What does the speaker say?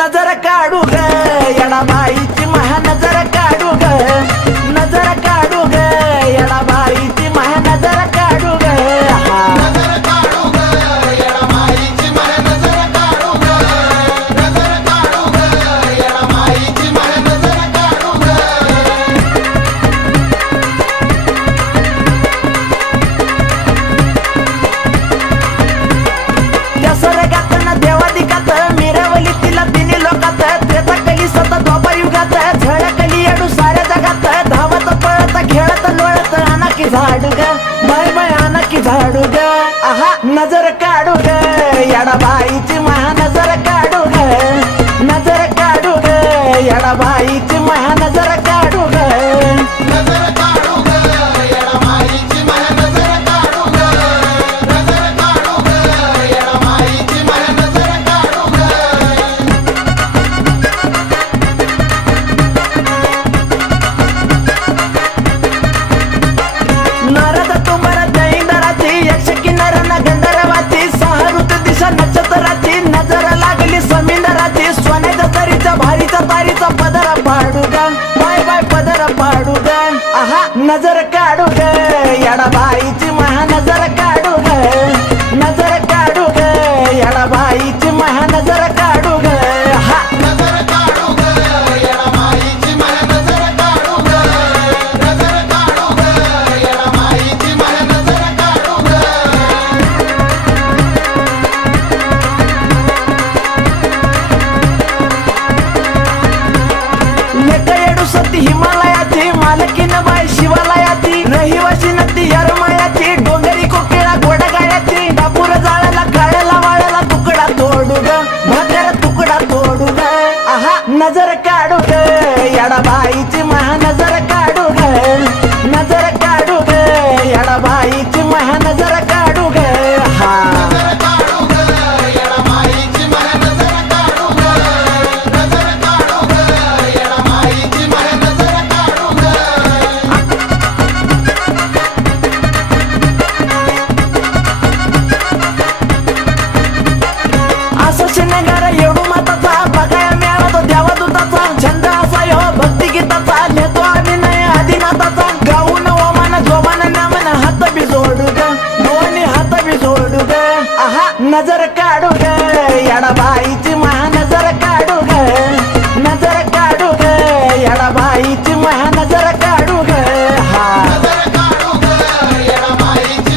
नजर काढू रे येडा बाई माझी महान जरा नजर काढू दे जर काढू ग याडा